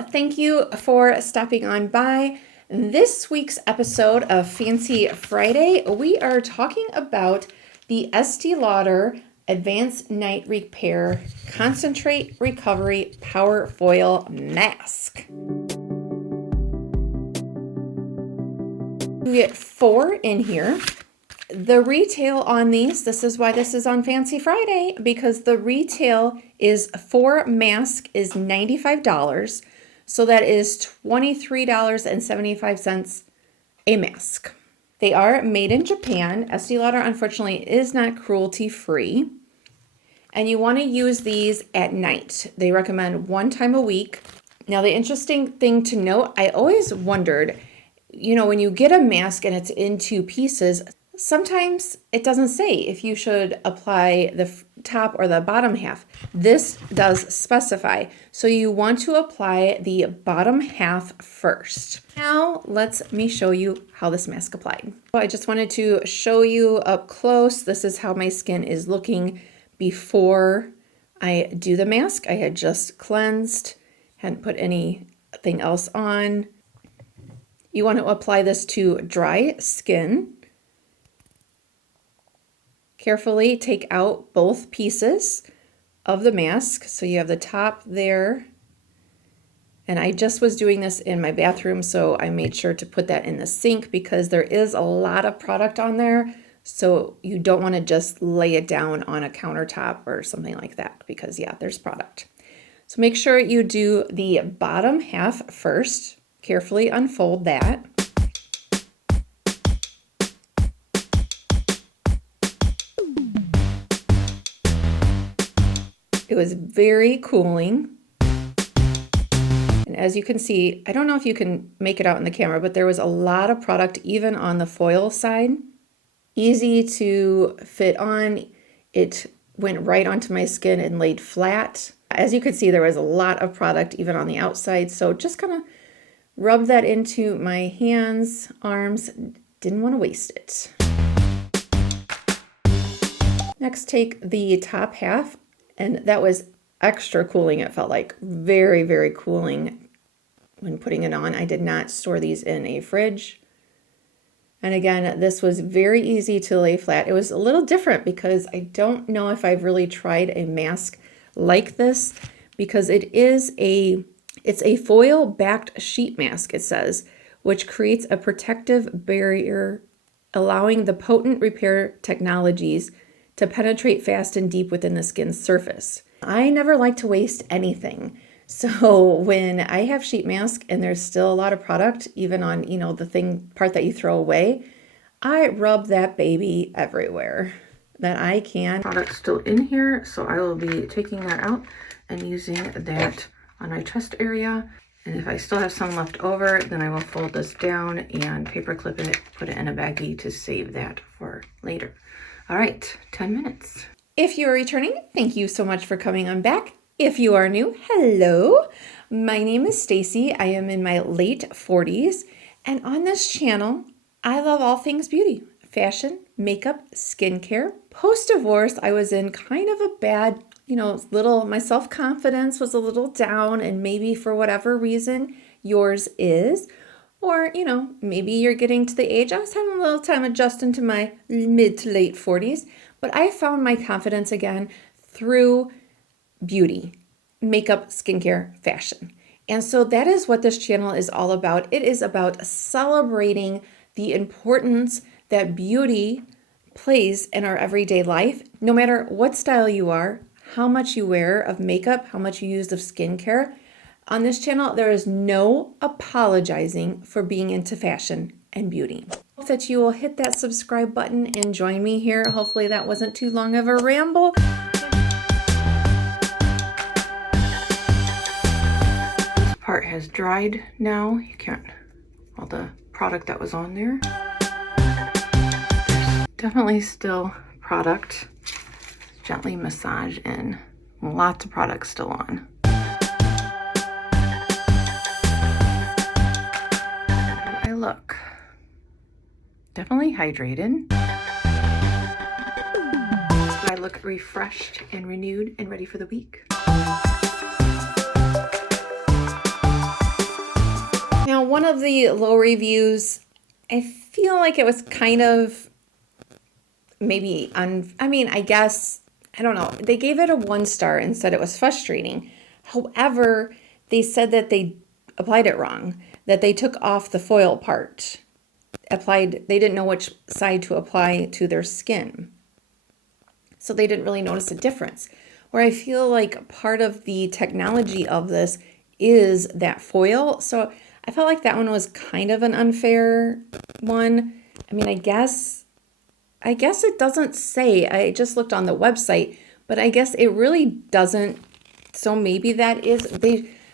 Well, thank you for stopping on by. This week's episode of Fancy Friday, we are talking about the ESTEE Lauder Advanced Night Repair Concentrate Recovery POWERFOIL Mask. You get 4 in here. The retail on these, this is why this is on Fancy Friday, because the retail is 4 mask is $95. So that is $23.75 a mask. They are made in Japan. ESTEE Lauder, unfortunately, is not cruelty-free. And you want to use these at night. They recommend 1 time a week. Now, the interesting thing to note, I always wondered, you know, when you get a mask and it's in 2 pieces, sometimes it doesn't say if you should apply the top or the bottom half. This does specify. So you want to apply the bottom half first. Now let me show you how this mask applied. I just wanted to show you up close. This is how my skin is looking before I do the mask. I had just cleansed, hadn't put anything else on. You want to apply this to dry skin. Carefully take out both pieces of the mask. So you have the top there. And I just was doing this in my bathroom, so I made sure to put that in the sink because there is a lot of product on there. So you don't want to just lay it down on a countertop or something like that because, yeah, there's product. So make sure you do the bottom half first. Carefully unfold that. It was very cooling. And as you can see, I don't know if you can make it out in the camera, but there was a lot of product even on the foil side. Easy to fit on. It went right onto my skin and laid flat. As you can see, there was a lot of product even on the outside. So just kind of rub that into my hands, arms. Didn't want to waste it. Next, take the top half. And that was extra cooling, it felt like. Very, very cooling when putting it on. I did not store these in a fridge. And again, this was very easy to lay flat. It was a little different because I don't know if I've really tried a mask like this because it's a foil-backed sheet mask, it says, which creates a protective barrier, allowing the potent repair technologies to penetrate fast and deep within the skin's surface. I never like to waste anything. So when I have sheet mask and there's still a lot of product, even on, you know, the part that you throw away, I rub that baby everywhere that I can. Product's still in here, so I will be taking that out and using that on my chest area. And if I still have some left over, then I will fold this down and paper clip it, put it in a baggie to save that for later. All right, 10 minutes. If you are returning, thank you so much for coming on back. If you are new, hello. My name is Staci. I am in my late 40s. And on this channel, I love all things beauty, fashion, makeup, skincare. Post-divorce, I was in kind of a bad, my self-confidence was a little down, and maybe for whatever reason yours is. Or, maybe you're getting to the age, I was having a little time adjusting to my mid to late 40s, but I found my confidence again through beauty, makeup, skincare, fashion. And so that is what this channel is all about. It is about celebrating the importance that beauty plays in our everyday life, no matter what style you are, how much you wear of makeup, how much you use of skincare. On this channel, there is no apologizing for being into fashion and beauty. I hope that you will hit that subscribe button and join me here. Hopefully that wasn't too long of a ramble. This part has dried now. You can't, all the product that was on there. There's definitely still product. Gently massage in. Lots of product still on. Look, definitely hydrated. I look refreshed and renewed and ready for the week. one of the low reviews, I feel like it was kind of maybe, I guess, I don't know. They gave it a 1 star and said it was frustrating. However, they said that they applied it wrong, that they took off the foil part. They didn't know which side to apply to their skin. So they didn't really notice a difference. Where I feel like part of the technology of this is that foil. So I felt like that one was kind of an unfair one. I mean, I guess it doesn't say. I just looked on the website, but I guess it really doesn't. So maybe that is,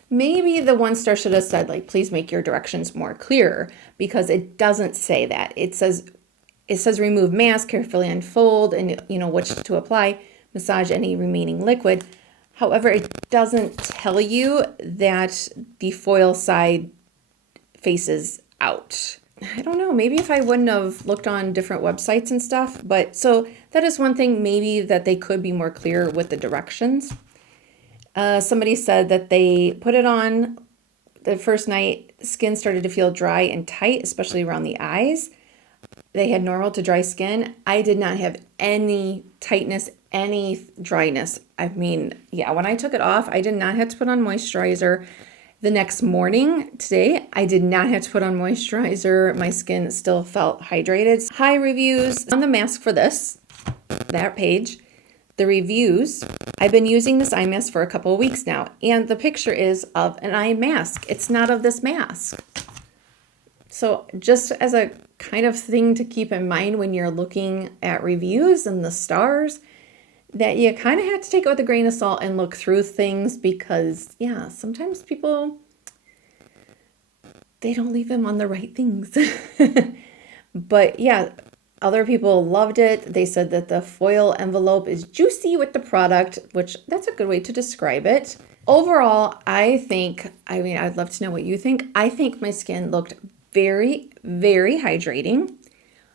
maybe the 1 star should have said, like, please make your directions more clear, because it doesn't say that. It says remove mask, carefully unfold, and which to apply, massage any remaining liquid. However, it doesn't tell you that the foil side faces out. I don't know, maybe if I wouldn't have looked on different websites and stuff, but so that is one thing maybe that they could be more clear with the directions. Somebody said that they put it on the first night, skin started to feel dry and tight, especially around the eyes. They had normal to dry skin. I did not have any tightness, any dryness. I mean, yeah, when I took it off, I did not have to put on moisturizer. The next morning, today, I did not have to put on moisturizer. My skin still felt hydrated. High reviews on the mask for that page. The reviews, I've been using this eye mask for a couple of weeks now, and the picture is of an eye mask. It's not of this mask. So just as a kind of thing to keep in mind when you're looking at reviews and the stars, that you kind of have to take it with a grain of salt and look through things, because yeah, sometimes people, they don't leave them on the right things. But yeah, other people loved it. They said that the foil envelope is juicy with the product, which that's a good way to describe it. Overall, I'd love to know what you think. I think my skin looked very, very hydrating,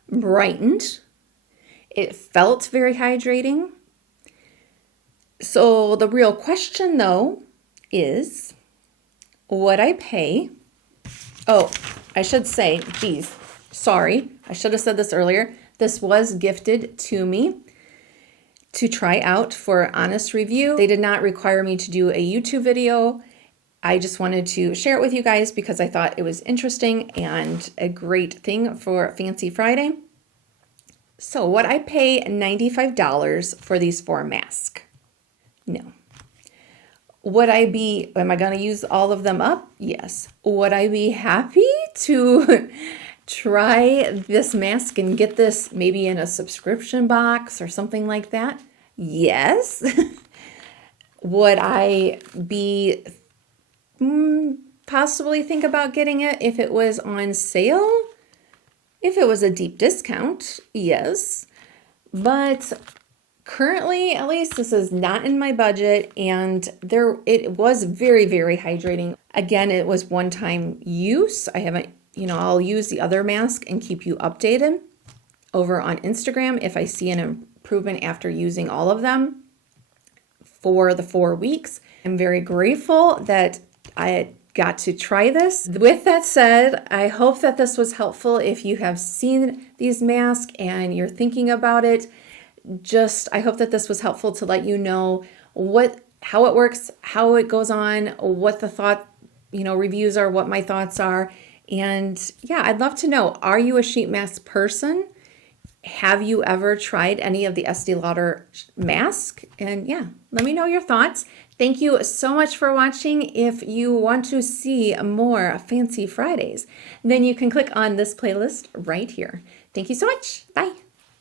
brightened. It felt very hydrating. So the real question though is, would I pay? Oh, I should say, geez, sorry, I should have said this earlier. This was gifted to me to try out for honest review. They did not require me to do a YouTube video. I just wanted to share it with you guys because I thought it was interesting and a great thing for Fancy Friday. So would I pay $95 for these 4 masks? No. Am I going to use all of them up? Yes. Would I be happy to try this mask and get this maybe in a subscription box or something like that? Yes. Would I be possibly think about getting it if it was on sale? If it was a deep discount, yes. But currently, at least, this is not in my budget, and it was very, very hydrating. Again, it was one-time use. I haven't, I'll use the other mask and keep you updated over on Instagram if I see an improvement after using all of them for the 4 weeks. I'm very grateful that I got to try this. With that said, I hope that this was helpful. If you have seen these masks and you're thinking about it, I hope that this was helpful to let you know how it works, how it goes on, what the reviews are, what my thoughts are. And yeah, I'd love to know, are you a sheet mask person? Have you ever tried any of the ESTEE Lauder mask? And yeah, let me know your thoughts. Thank you so much for watching. If you want to see more Fancy Fridays, then you can click on this playlist right here. Thank you so much. Bye.